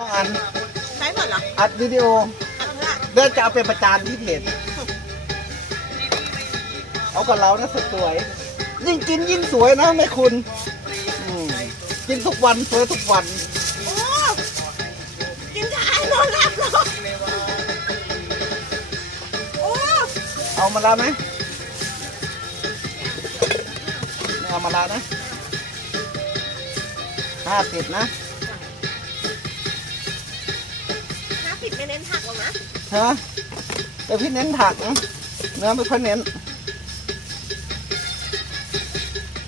อันใช้หมดเหรออัดวิดีโออันเพื่อเดี๋ยวจะเอาไปประจานที่เพจเอากับเรานะสวยๆยิ่งกินยิ่งสวยนะแม่คุณอืมกินทุกวันสวยทุกวันโอ้กินชานอนหลับเหรอโอ้เอามาละไหมไม่เอามาละนะห้าสิบนะ ฮะแต่พี่เน้นผักเนื้อไม่ค่อยเน้น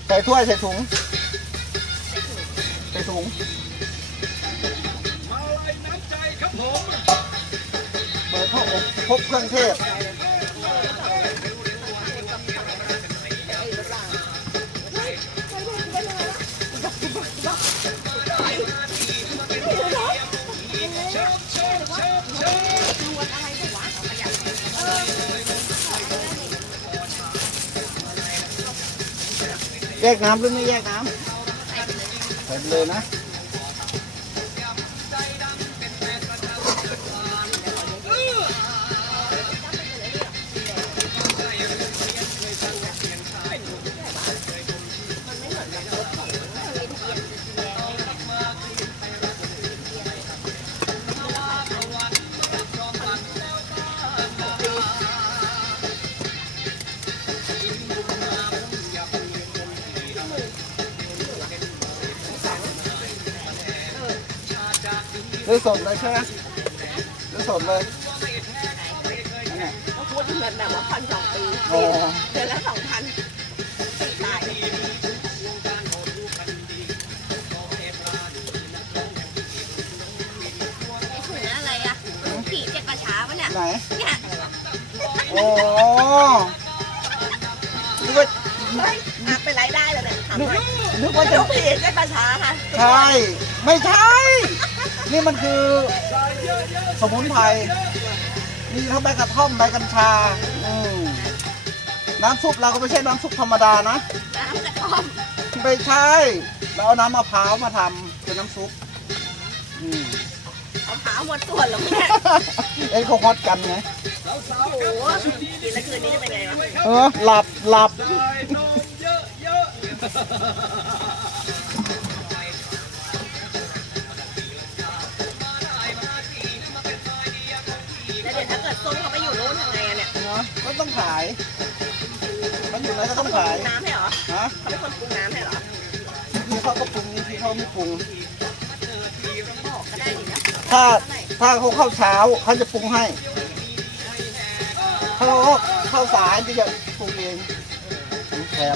ใส่ถ้วยใส่ถุง ใส่ถุงมาเปิดข้าอบพบเครื่องเทศ แยกน้ำหรือไม่แยกน้ำใส่ไปเลยนะ ซื้อสดเลยใช่ไหมซื้อสดเลยนั่นแหละก็พูดเหมือนแบบว่าผ่อนสองปีโอ้เดือนละสองพันตายไอ้ถุงอะไรอะผีเจ็บกระช้าปะเนี่ยไหนเนี่ยโอ้นึกว่าเฮ้ยอะเป็นไรได้เลยเนี่ยถามนึกหน่อยนึกว่าจะลูกผีเจ็บกระช้าค่ะใช่ ไม่ใช่ นี่มันคือสมุนไพร มีทั้งใบกระท่อมใบกัญชา อืมน้ำซุปเราก็ไม่ใช่น้ำซุปธรรมดานะ น้ำกระท่อมไม่ใช่ เราเอาน้ำมะพร้าวมาทำเป็นน้ำซุป อืมเอาหาหมดส่วนแล้วเนี่ยเอ้ยเขาฮอตกันไงโอ้โหกินแล้วคืนนี้จะเป็นไงวะเออหลับหลับ ก็ต้องขาย มันอยู่ไหนก็เขาต้อเป็นงคนขายปรุงน้ำให้เหรอฮะเขาเป็นคนปรุงน้ำให้เหรอที่เขาก็ปรุงที่เขาไม่ปรุง บอกก็ได้ดินะถ้าถ้าเขาเข้าเช้าเขาจะปรุงให้ถ้าเขาเข้าสายที่จะปรุงเองแถม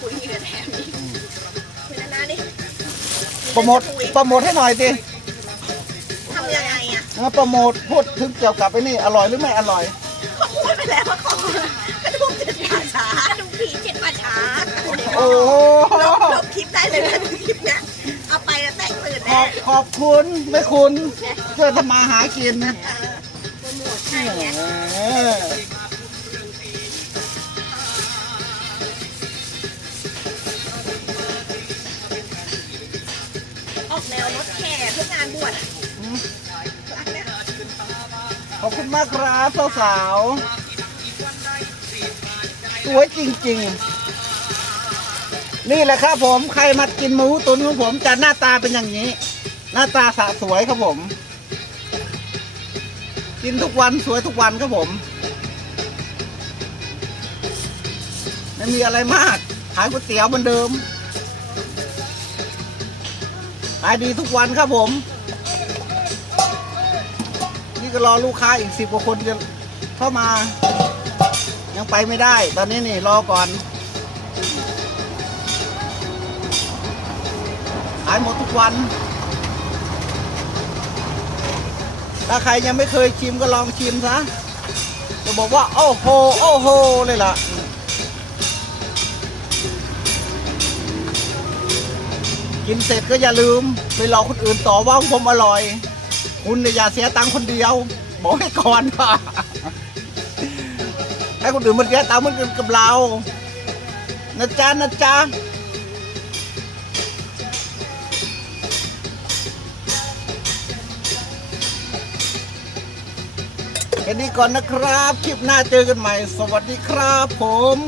คุยกับแถมนี่คุยนานๆดิโปรโมทโปรโมทให้หน่อยสิ โปรโมทพูดถึงเกี่ยวกับไอ้นี่อร่อยหรือไม่อร่อย เขาพูดไปแล้วว่าเขากระดูกเจ็ดป่าช้าดูผีเจ็ดป่าช้าโอ้โหลบลบคลิปได้เลยนะคลิปเนี้ยเอาไปแล้วแตกตื่นขแน่อบขอบคุณไม่คุณช่วยทำมาหากินเออโปรโมทให้ไงเออออกแนวรถแห่เพื่องานบวชอะรักเนี่ย ขอบคุณมากครับสาวๆสวยจริง ๆ นี่แหละครับผมใครมากินหมูตุ๋นของผมจะหน้าตาเป็นอย่างนี้ หน้าตาสะสวยครับผม กินทุกวันสวยทุกวันครับผมไม่มีอะไรมากขายก๋วยเตี๋ยวเหมือนเดิมขายดีทุกวันครับผม ก็รอลูกค้าอีกสิบกว่าคนจะเข้ามา ยังไปไม่ได้ ตอนนี้นี่รอก่อน ขายหมดทุกวัน ถ้าใครยังไม่เคยชิมก็ลองชิมซะ จะบอกว่า โอ้โห โอ้โห เลยล่ะกินเสร็จก็อย่าลืม ไปหลอคนอื่นต่อว่าผมอร่อย คุณเนยอย่าเสียตังคนเดียว บอกให้ก่อนว่าให้คนอื่นมันเสียตังมันกับเรานะจ๊ะนะจ๊ะแค่นี้ก่อนนะครับ คลิปหน้าเจอกันใหม่ สวัสดีครับผม